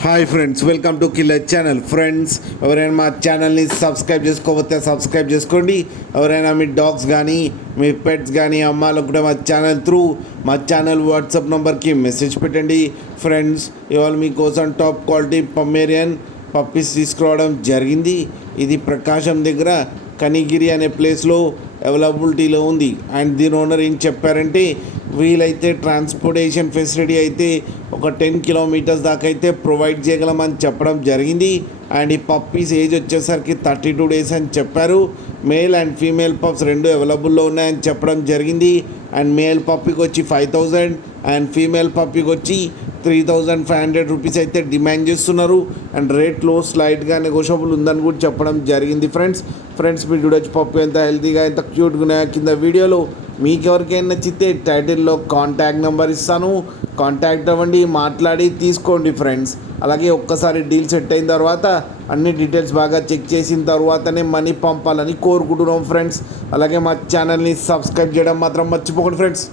Hi friends, welcome to killer channel. Friends, ఎవరైనా మా ఛానల్ని సబ్స్క్రైబ్ చేసుకోకపోతే సబ్స్క్రైబ్ చేసుకోండి. ఎవరైనా మీ డాగ్స్ కానీ మీ పెట్స్ కానీ అమ్మాలకు కూడా మా ఛానల్ వాట్సాప్ నెంబర్కి మెసేజ్ పెట్టండి. ఫ్రెండ్స్, ఇవాళ మీకోసం టాప్ క్వాలిటీ పమ్మేరియన్ పప్పీస్ తీసుకురావడం జరిగింది. ఇది ప్రకాశం దగ్గర కనిగిరి అనే ప్లేస్లో అవైలబిలిటీలో ఉంది. అండ్ దీని ఓనర్ ఏం చెప్పారంటే, వీలైతే ట్రాన్స్పోర్టేషన్ ఫెసిలిటీ అయితే ఒక 10 కిలోమీటర్స్ దాకా అయితే ప్రొవైడ్ చేయగలమని చెప్పడం జరిగింది. అండ్ ఈ పప్పీస్ ఏజ్ వచ్చేసరికి 32 డేస్ అని చెప్పారు. మేల్ అండ్ ఫీమేల్ పప్స్ రెండు అవైలబుల్లో ఉన్నాయని చెప్పడం జరిగింది. అండ్ మేల్ పప్పీకి వచ్చి 5,000 అండ్ ఫీమేల్ పప్పీకి వచ్చి 3,500 రూపీస్ అయితే డిమాండ్ చేస్తున్నారు. అండ్ రేట్లో స్లైట్గా నెగోషియబుల్ ఉందని కూడా చెప్పడం జరిగింది. ఫ్రెండ్స్ మీరు చూడొచ్చు పప్పు ఎంత హెల్తీగా ఎంత క్యూట్గా ఉన్నాయో. కింద వీడియోలో మీకు ఎవరికైనా నచ్చితే టైటిల్లో కాంటాక్ట్ నెంబర్ ఇస్తాను, కాంటాక్ట్ అవ్వండి, మాట్లాడి తీసుకోండి ఫ్రెండ్స్. అలాగే ఒక్కసారి డీల్ సెట్ అయిన తర్వాత అన్ని డీటెయిల్స్ బాగా చెక్ చేసిన తర్వాతనే మనీ పంపాలని కోరుకుంటున్నాం ఫ్రెండ్స్. అలాగే మా ఛానల్ని సబ్స్క్రైబ్ చేయడం మాత్రం మర్చిపోకండి ఫ్రెండ్స్.